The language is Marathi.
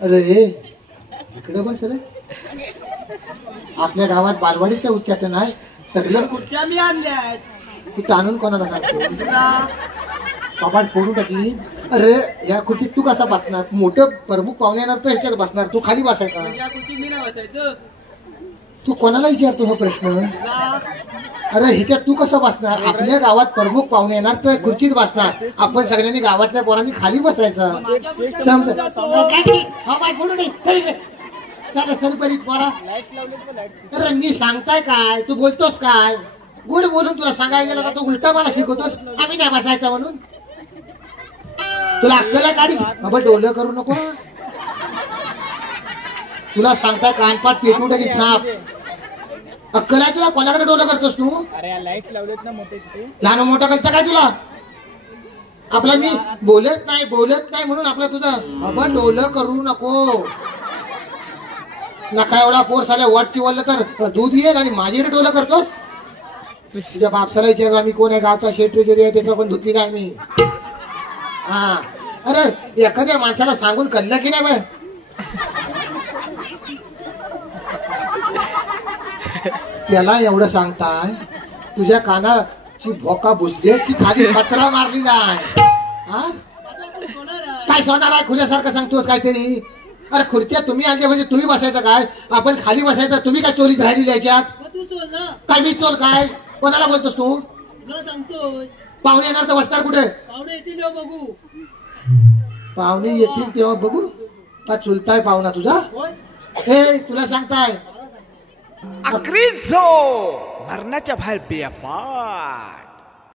अरे इकडे बस रे. आपल्या गावात बालवाडीचं उच्चाटन आहे. सगळं खुर्च्या मी आणल्या. तू ताणून कोणाला सांगतो? कपाट फोडून टाकली. अरे या खुर्चीत तू कसा बसणार? मोठं प्रमुख पाहुणे येणार तर ह्याच्यात बसणार. तू खाली बसायचा. या खुर्चीत मी नाही बसायचं. तू कोणाला विचारतो हा प्रश्न? अरे ह्याच्यात तू कसं बसणार? आपल्या गावात प्रमुख पाहुणे येणार तर खुर्चीत बसणार. आपण सगळ्यांनी गावातल्या पोरांनी खाली बसायचं. समजा सरपरीत पोरा. अरे मी सांगताय काय? तू बोलतोस काय? गुड बोलून तुला सांगायला गेलं तर तू उलटा मला शिकवतोस. आम्ही नाही बसायचं म्हणून. तुला अक्कल काढी बाबा. डोलं करू नको. तुला सांगताय कानपाट पेटून टाकी छाप. अक्कल आहे तुला? कोणाकडे डोलं करतोस तू? अरे लाईट्स लावलेत ना मोठे तिथे. लहान मोठा करता काय तुला? आपला मी बोलत नाही म्हणून आपलं तुझं बाबा डोलं करू नको. नका एवढा पोर आल्या वाटची वळलं तर दूध येईल आणि माझ्याकडे डोलं करतोस. तुझ्या बापसाला विचार आम्ही कोण आहे? गावचा शेट्रेजरी आहे त्याचा पण धुतली नाही मी. हा अरे एखाद्या माणसाला सांगून कळलं की नाही बाय? त्याला एवढं सांगताय तुझ्या कानाची भोका बुजली की खाली पत्रा मारलेला आहे. हा काय सोनार आहे? खुल्यासारखं सांगतोस काहीतरी. अरे खुर्च्या तुम्ही आणल्या म्हणजे तुम्ही बसायचं काय? आपण खाली बसायचं. तुम्ही काय चोरीत राहिलेली याच्यात? काय मी चोर काय? कोणाला बोलतोस तू? पाहुणे येणार तर बसणार कुठे? पाहुणे येतील बघू. पाहुणे येतील तेव्हा बघू. का चुलताय पाहुणा तुझा? हे तुला सांगताय अक्रीझो मरणाच्या बाहेर बेफा.